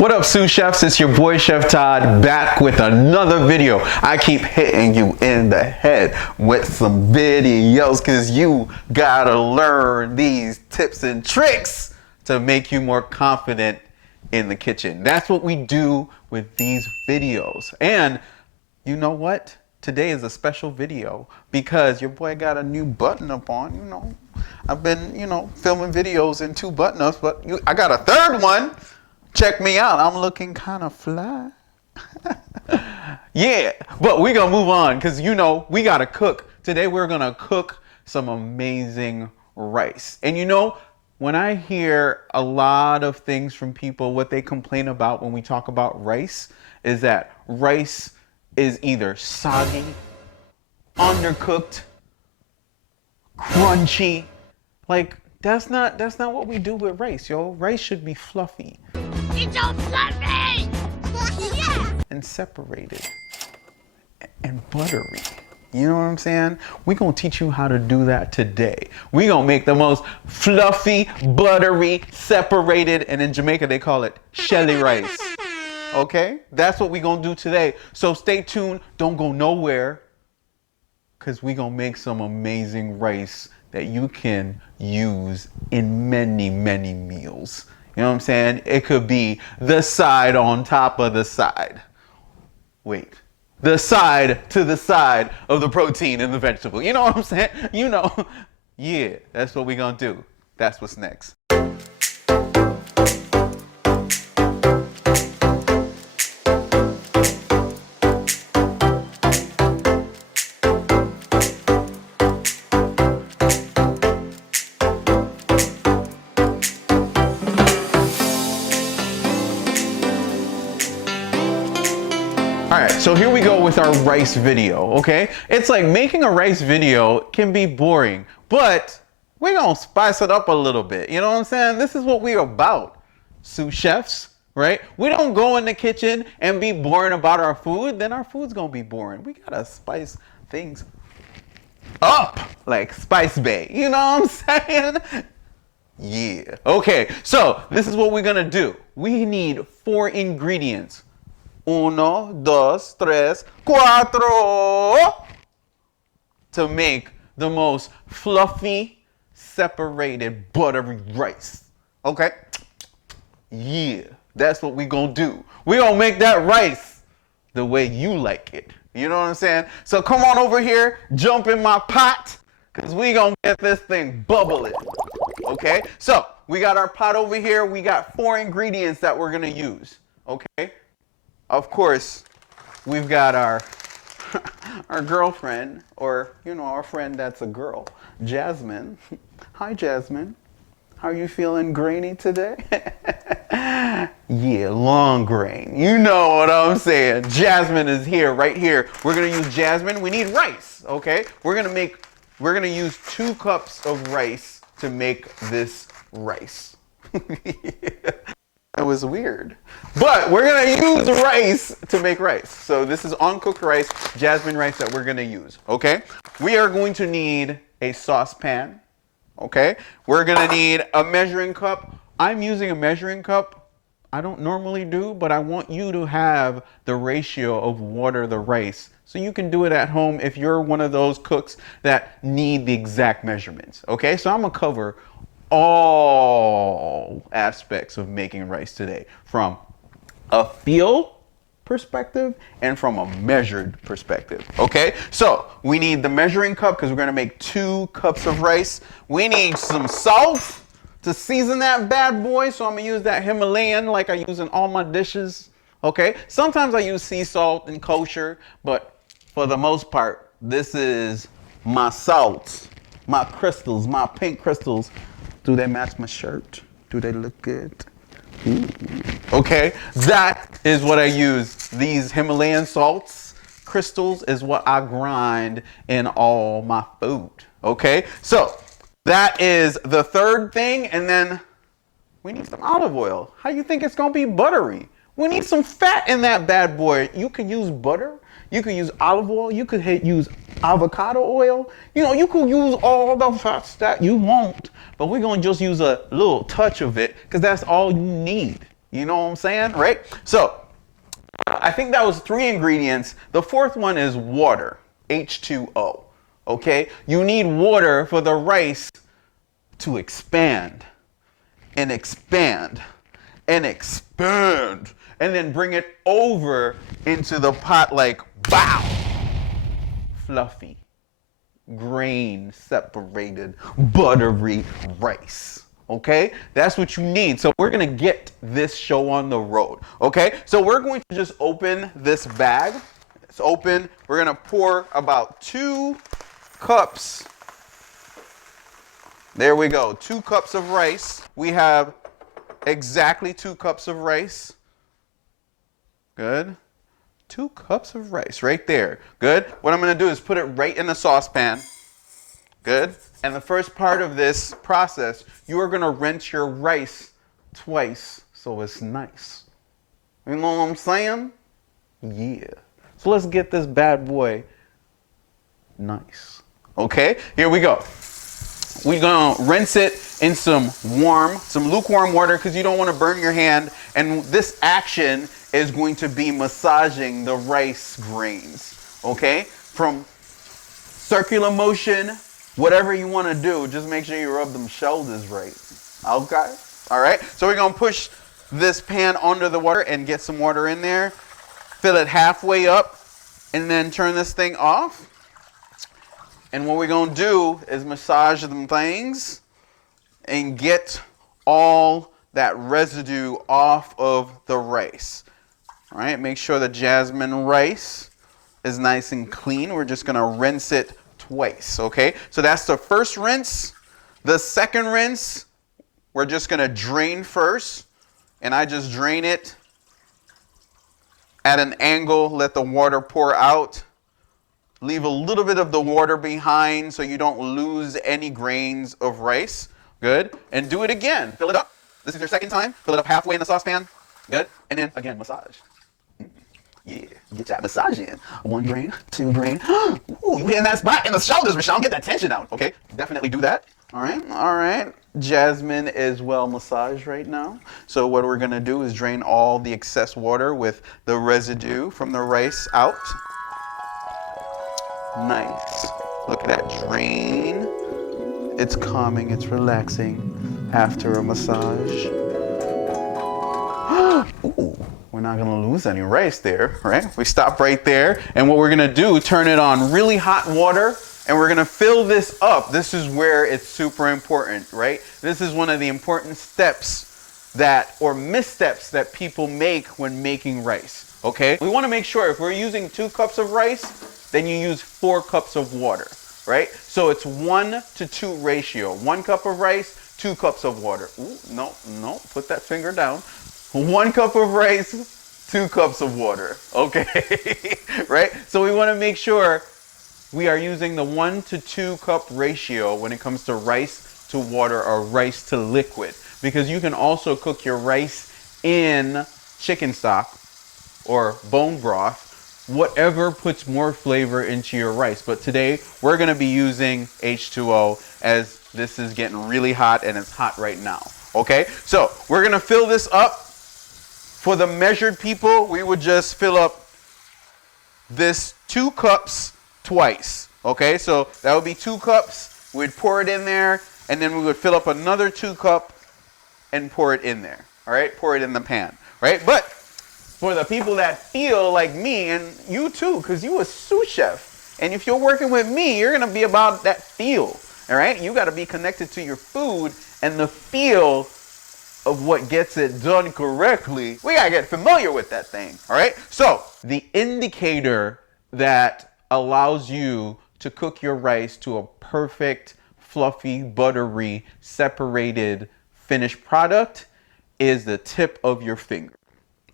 What up, sous chefs? It's your boy Chef Todd back with another video. I keep hitting you in the head with some videos because you gotta learn these tips and tricks to make you more confident in the kitchen. That's what we do with these videos. And you know what? Today is a special video because your boy got a new button up on. You know, I've been, filming videos in 2 button-ups, but I got a 3rd one. Check me out. I'm looking kind of fly. Yeah, but we're going to move on because, we got to cook. Today we're going to cook some amazing rice. And when I hear a lot of things from people, what they complain about when we talk about rice is that rice is either soggy, undercooked, crunchy. Like, that's not what we do with rice, yo. Rice should be fluffy. It's so fluffy! Yeah! And separated. And buttery. You know what I'm saying? We're going to teach you how to do that today. We're going to make the most fluffy, buttery, separated, and in Jamaica they call it shelly rice. Okay? That's what we're going to do today. So stay tuned. Don't go nowhere. Because we're going to make some amazing rice that you can use in many, many meals. You know what I'm saying? It could be the side on top of the side. Wait. The side to the side of the protein in the vegetable. You know what I'm saying? Yeah, that's what we're going to do. That's what's next. Alright, so here we go with our rice video, okay? It's like making a rice video can be boring, but we're gonna spice it up a little bit. You know what I'm saying? This is what we're about, sous chefs, right? We don't go in the kitchen and be boring about our food, then our food's gonna be boring. We gotta spice things up, like Spice Bay. You know what I'm saying? Yeah. Okay, so this is what we're gonna do. We need 4 ingredients. 1, 2, 3, 4 to make the most fluffy, separated, buttery rice. Okay? Yeah, that's what we gonna do. We gonna make that rice the way you like it. You know what I'm saying? So come on over here, jump in my pot, because we gonna get this thing bubbling. Okay? So we got our pot over here. We got 4 ingredients that we're gonna use. Okay? Of course, we've got our girlfriend, or, our friend that's a girl, Jasmine. Hi, Jasmine. How are you feeling grainy today? Yeah, long grain. You know what I'm saying. Jasmine is here, right here. We're going to use Jasmine. We need rice, okay? We're going to use 2 cups of rice to make this rice. That was weird. But we're going to use rice to make rice. So this is uncooked rice, jasmine rice that we're going to use, okay? We are going to need a saucepan, okay? We're going to need a measuring cup. I'm using a measuring cup. I don't normally do, but I want you to have the ratio of water to rice. So you can do it at home if you're one of those cooks that need the exact measurements, okay? So I'm going to cover all aspects of making rice today, from a feel perspective and from a measured perspective. Okay, so we need the measuring cup because we're going to make 2 cups of rice. We need some salt to season that bad boy, so I'm going to use that Himalayan like I use in all my dishes. Okay, sometimes I use sea salt and kosher, but for the most part, this is my salt, my crystals, my pink crystals. Do they match my shirt? Do they look good? Ooh. Okay, that is what I use. These Himalayan salts, crystals, is what I grind in all my food. Okay, so that is the 3rd thing, and then we need some olive oil. How you think it's gonna be buttery? We need some fat in that bad boy. You can use butter. You could use olive oil. You could use avocado oil. You could use all the fats that you want, but we're going to just use a little touch of it because that's all you need. You know what I'm saying, right? So I think that was 3 ingredients. The 4th one is water, H2O. Okay, you need water for the rice to expand and expand and expand, and then bring it over into the pot like bow, fluffy, grain separated, buttery rice. Okay, that's what you need. So we're gonna get this show on the road. Okay, so we're going to just open this bag. It's open. We're gonna pour about 2 cups. There we go, 2 cups of rice. We have exactly 2 cups of rice. Good. 2 cups of rice right there. Good. What I'm going to do is put it right in the saucepan. Good. And the first part of this process, you are going to rinse your rice twice so it's nice. You know what I'm saying? Yeah. So let's get this bad boy nice. Okay, here we go. We're going to rinse it in some lukewarm water because you don't want to burn your hand. And this action is going to be massaging the rice grains, okay? From circular motion, whatever you want to do, just make sure you rub them shoulders right, okay? All right, so we're going to push this pan under the water and get some water in there. Fill it halfway up and then turn this thing off. And what we're going to do is massage them things and get all that residue off of the rice. All right, make sure the jasmine rice is nice and clean. We're just going to rinse it twice, okay? So that's the first rinse. The second rinse, we're just going to drain first. And I just drain it at an angle, let the water pour out. Leave a little bit of the water behind so you don't lose any grains of rice. Good. And do it again. Fill it up. This is your second time. Fill it up halfway in the saucepan. Good. And then again, massage. Yeah. Get that massage in. 1 grain, 2 grain. Ooh, you hitting that spot in the shoulders, Rishone. Get that tension out. Okay. Definitely do that. All right. All right. Jasmine is well massaged right now. So what we're going to do is drain all the excess water with the residue from the rice out. Nice. Look at that drain. It's calming, it's relaxing after a massage. Ooh, we're not gonna lose any rice there, right? We stop right there, and what we're gonna do, turn it on really hot water, and we're gonna fill this up. This is where it's super important, right? This is one of the important steps or missteps that people make when making rice, okay? We wanna make sure if we're using 2 cups of rice, then you use 4 cups of water, right? So it's 1-to-2 ratio. 1 cup of rice, 2 cups of water. Ooh, no, put that finger down. 1 cup of rice, 2 cups of water, okay? Right? So we want to make sure we are using the 1-to-2 cup ratio when it comes to rice to water or rice to liquid, because you can also cook your rice in chicken stock or bone broth, whatever puts more flavor into your rice. But today we're going to be using H2O as this is getting really hot and it's hot right now. Okay, so we're going to fill this up. For the measured people, we would just fill up this 2 cups twice. Okay, so that would be 2 cups. We'd pour it in there, and then we would fill up another 2 cup and pour it in there. All right, pour it in the pan. Right, but for the people that feel like me, and you too, because you a sous chef, and if you're working with me, you're going to be about that feel, all right? You got to be connected to your food and the feel of what gets it done correctly. We got to get familiar with that thing, all right? So the indicator that allows you to cook your rice to a perfect, fluffy, buttery, separated, finished product is the tip of your finger,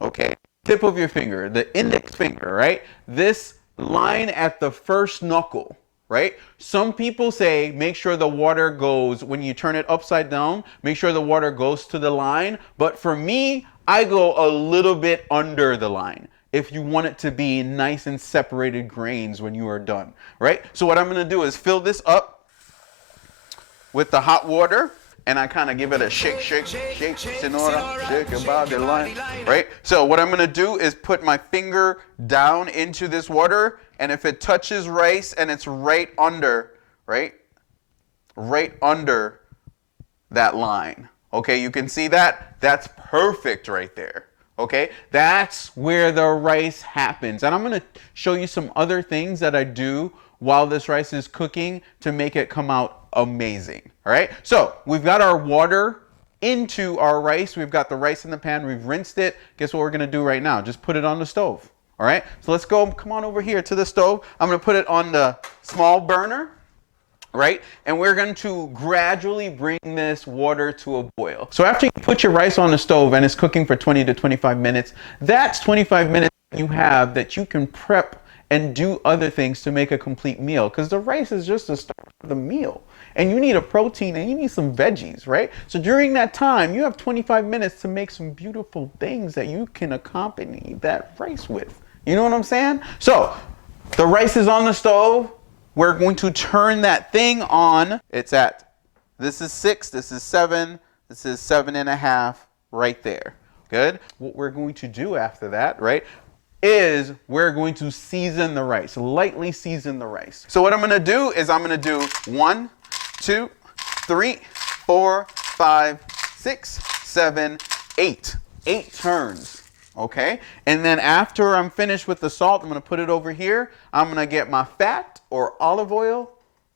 okay? Tip of your finger, the index finger, right? This line at the first knuckle, right? Some people say make sure the water goes, when you turn it upside down, make sure the water goes to the line. But for me, I go a little bit under the line if you want it to be nice and separated grains when you are done, right? So what I'm gonna do is fill this up with the hot water. and I kind of give it a shake, senora, shake your body line, right? So what I'm gonna do is put my finger down into this water, and if it touches rice and it's right under, right under that line, okay, you can see that? That's perfect right there, okay? That's where the rice happens. And I'm gonna show you some other things that I do while this rice is cooking to make it come out amazing, all right? So we've got our water into our rice. We've got the rice in the pan. We've rinsed it. Guess what we're gonna do right now? Just put it on the stove, all right? So let's go, come on over here to the stove. I'm gonna put it on the small burner, right? And we're going to gradually bring this water to a boil. So after you put your rice on the stove and it's cooking for 20 to 25 minutes, that's 25 minutes you have that you can prep and do other things to make a complete meal, because the rice is just the start of the meal. And you need a protein and you need some veggies, right? So during that time, you have 25 minutes to make some beautiful things that you can accompany that rice with. You know what I'm saying? So the rice is on the stove. We're going to turn that thing on. It's at, this is 6, this is 7, this is 7.5 right there. Good. What we're going to do after that, right, is we're going to season the rice, lightly season the rice. So what I'm going to do is I'm going to do 1, 2, 3, 4, 5, 6, 7, 8. 8 turns. Okay, and then after I'm finished with the salt, I'm going to put it over here. I'm going to get my fat or olive oil,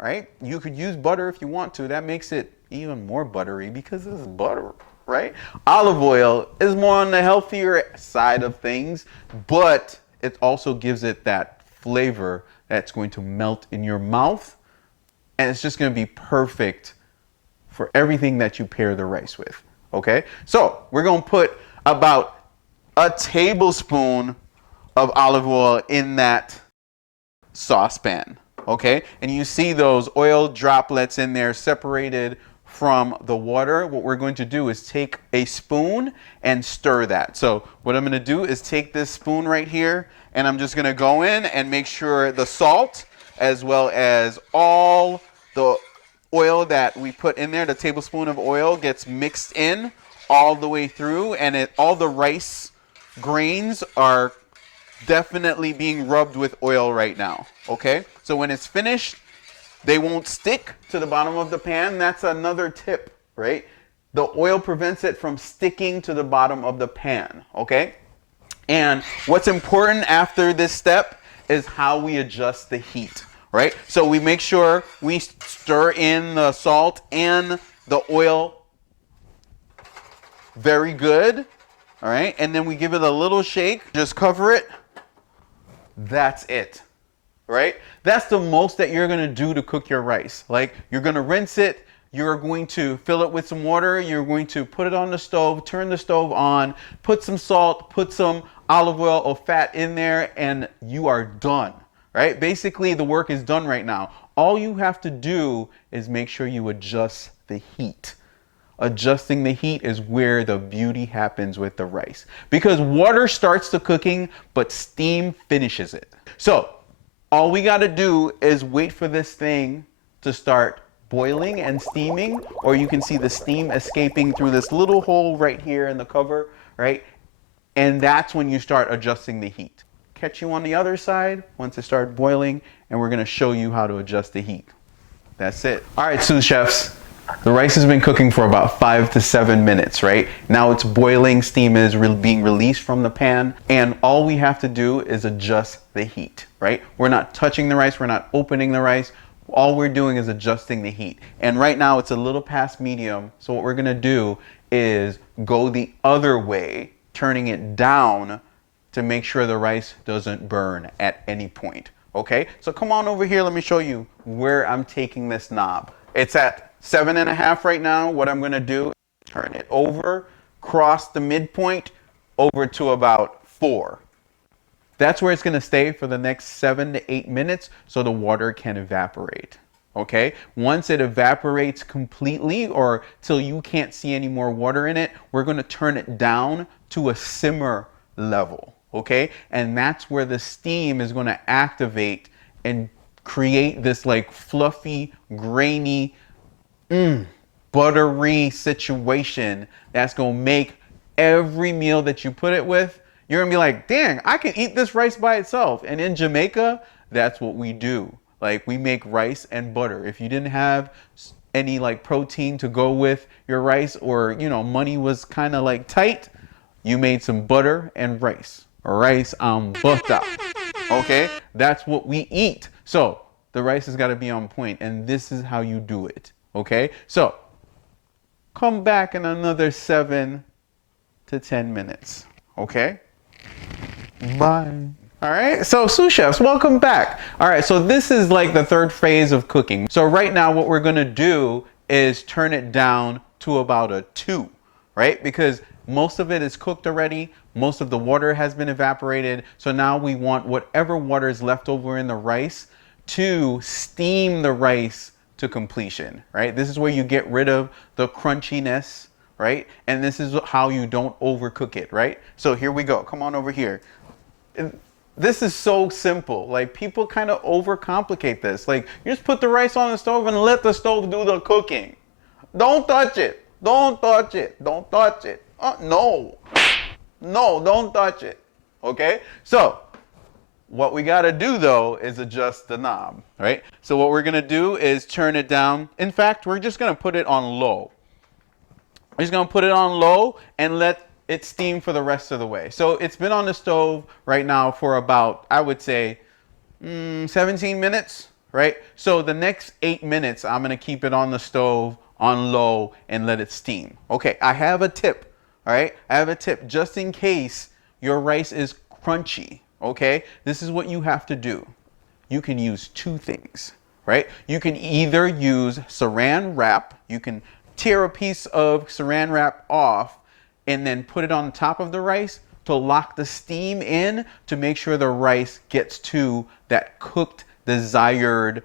right? You could use butter if you want to. That makes it even more buttery because it's butter, right? Olive oil is more on the healthier side of things, but it also gives it that flavor that's going to melt in your mouth, and it's just going to be perfect for everything that you pair the rice with, okay? So we're going to put about a tablespoon of olive oil in that saucepan, okay? And you see those oil droplets in there separated from the water. What we're going to do is take a spoon and stir that. So what I'm going to do is take this spoon right here, and I'm just going to go in and make sure the salt as well as all the oil that we put in there, the tablespoon of oil, gets mixed in all the way through, and all the rice grains are definitely being rubbed with oil right now, okay? So when it's finished, they won't stick to the bottom of the pan. That's another tip, right? The oil prevents it from sticking to the bottom of the pan, okay? And what's important after this step is how we adjust the heat, right? So we make sure we stir in the salt and the oil very good. All right, and then we give it a little shake, just cover it. That's it, right? That's the most that you're gonna do to cook your rice. Like, you're gonna rinse it, you're going to fill it with some water, you're going to put it on the stove, turn the stove on, put some salt, put some olive oil or fat in there, and you are done, right? Basically, the work is done right now. All you have to do is make sure you adjust the heat. Adjusting the heat is where the beauty happens with the rice, because water starts the cooking, but steam finishes it. So all we got to do is wait for this thing to start boiling and steaming, or you can see the steam escaping through this little hole right here in the cover, right? And that's when you start adjusting the heat. Catch you on the other side once it starts boiling, and we're going to show you how to adjust the heat. That's it. All right, sous chefs. The rice has been cooking for about 5 to 7 minutes, right? Now it's boiling, steam is being released from the pan, and all we have to do is adjust the heat, right? We're not touching the rice, we're not opening the rice. All we're doing is adjusting the heat. And right now it's a little past medium, so what we're gonna do is go the other way, turning it down to make sure the rice doesn't burn at any point, okay? So come on over here, let me show you where I'm taking this knob. It's at 7.5 right now. What I'm gonna do is turn it over, cross the midpoint over to about 4. That's where it's gonna stay for the next 7 to 8 minutes so the water can evaporate, okay? Once it evaporates completely or till you can't see any more water in it, we're gonna turn it down to a simmer level, okay? And that's where the steam is gonna activate and create this like fluffy, grainy, buttery situation that's gonna make every meal that you put it with, you're gonna be like, dang, I can eat this rice by itself. And in Jamaica, that's what we do. Like, we make rice and butter. If you didn't have any like protein to go with your rice, or money was kind of like tight, you made some butter and rice. Rice and butter. Okay? That's what we eat. So the rice has got to be on point, and this is how you do it. Okay? So come back in another 7 to 10 minutes. Okay? Bye. All right, so sous chefs, welcome back. All right, so this is like the third phase of cooking. So right now what we're gonna do is turn it down to about a 2, right? Because most of it is cooked already. Most of the water has been evaporated. So now we want whatever water is left over in the rice to steam the rice to completion, right? This is where you get rid of the crunchiness, right? And this is how you don't overcook it, right? So here we go, come on over here. This is so simple. Like, people kind of overcomplicate this. Like, you just put the rice on the stove and let the stove do the cooking. Don't touch it. Don't touch it. Don't touch it. No. No, don't touch it. Okay? So, what we got to do, though, is adjust the knob, right? So what we're going to do is turn it down. In fact, we're just going to put it on low. We're just going to put it on low and let it steam for the rest of the way. So it's been on the stove right now for about, I would say, 17 minutes, right? So the next 8 minutes, I'm gonna keep it on the stove on low and let it steam. Okay, I have a tip, all right? I have a tip just in case your rice is crunchy, okay? This is what you have to do. You can use 2 things, right? You can either use saran wrap. You can tear a piece of saran wrap off and then put it on top of the rice to lock the steam in to make sure the rice gets to that cooked desired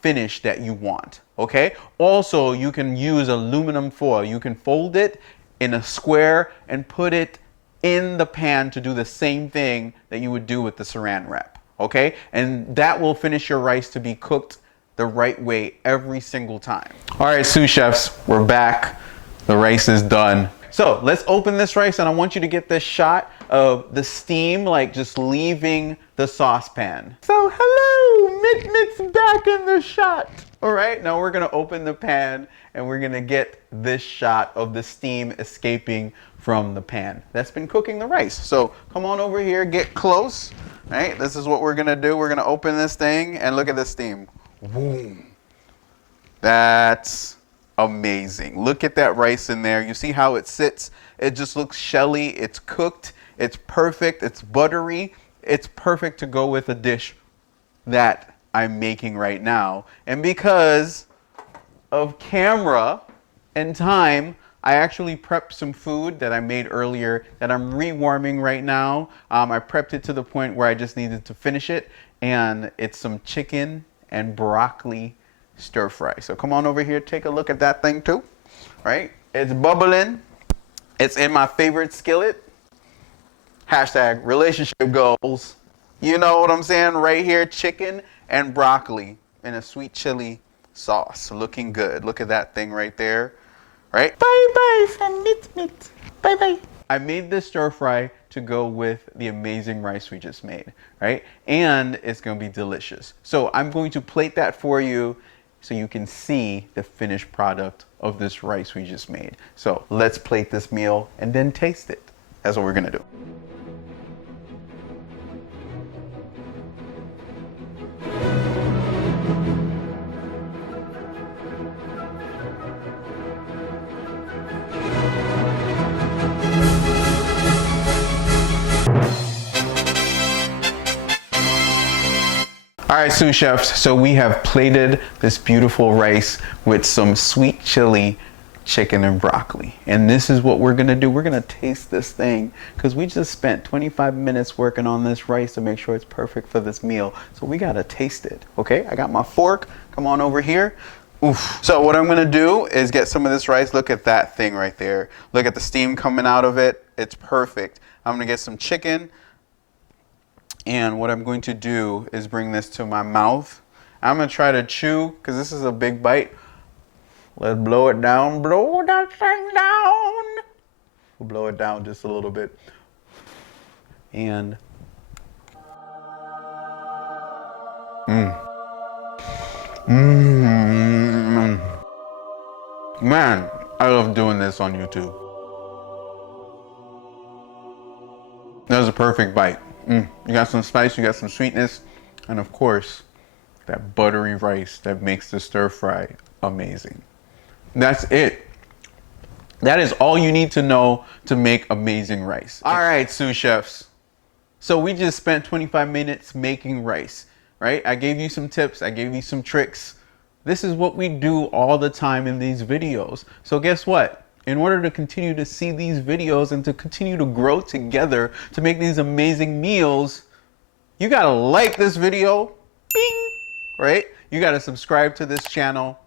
finish that you want. Okay? Also, you can use aluminum foil. You can fold it in a square and put it in the pan to do the same thing that you would do with the saran wrap. Okay? And that will finish your rice to be cooked the right way every single time. All right, sous chefs, we're back. The rice is done. So let's open this rice, and I want you to get this shot of the steam like just leaving the saucepan. So hello, Mit's back in the shot. All right, now we're gonna open the pan and we're gonna get this shot of the steam escaping from the pan that's been cooking the rice. So come on over here, get close. All right, this is what we're gonna do. We're gonna open this thing and look at the steam. Boom. That's amazing. Look at that rice in there. You see how it sits? It just looks shelly. It's cooked. It's perfect. It's buttery. It's perfect to go with a dish that I'm making right now. And because of camera and time, I actually prepped some food that I made earlier that I'm rewarming right now. I prepped it to the point where I just needed to finish it. And it's some chicken and broccoli stir fry. So come on over here, take a look at that thing too, right? It's bubbling. It's in my favorite skillet. Hashtag relationship goals. You know what I'm saying? Right here, chicken and broccoli in a sweet chili sauce. Looking good. Look at that thing right there, right? Bye-bye from Mit. Bye-bye. I made this stir fry to go with the amazing rice we just made, right? And it's gonna be delicious. So I'm going to plate that for you so you can see the finished product of this rice we just made. So let's plate this meal and then taste it. That's what we're gonna do. All right, sous chefs, so we have plated this beautiful rice with some sweet chili chicken and broccoli. And this is what we're gonna do. We're gonna taste this thing because we just spent 25 minutes working on this rice to make sure it's perfect for this meal. So we gotta taste it, okay? I got my fork, come on over here. Oof. So what I'm gonna do is get some of this rice. Look at that thing right there. Look at the steam coming out of it. It's perfect. I'm gonna get some chicken. And what I'm going to do is bring this to my mouth. I'm gonna try to chew, because this is a big bite. Let's blow it down. Blow that thing down. We'll blow it down just a little bit. And man, I love doing this on YouTube. That was a perfect bite. You got some spice, you got some sweetness, and of course, that buttery rice that makes the stir fry amazing. That's it. That is all you need to know to make amazing rice. All right, sous chefs. So we just spent 25 minutes making rice, right? I gave you some tips, I gave you some tricks. This is what we do all the time in these videos. So guess what? In order to continue to see these videos and to continue to grow together to make these amazing meals, you gotta like this video, bing, right? You gotta subscribe to this channel,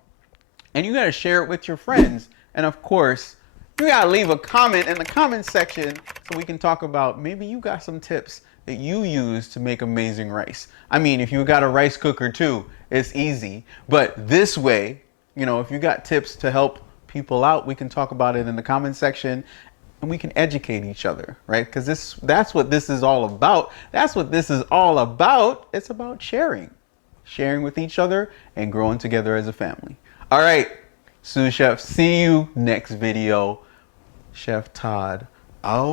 and you gotta share it with your friends. And of course, you gotta leave a comment in the comment section so we can talk about maybe you got some tips that you use to make amazing rice. I mean, if you got a rice cooker too, it's easy. But this way, you know, if you got tips to help people out, we can talk about it in the comment section and we can educate each other, right? Because that's what this is all about. That's what this is all about. It's about sharing with each other and growing together as a family. All right, sous chef, see you next video. Chef Todd out.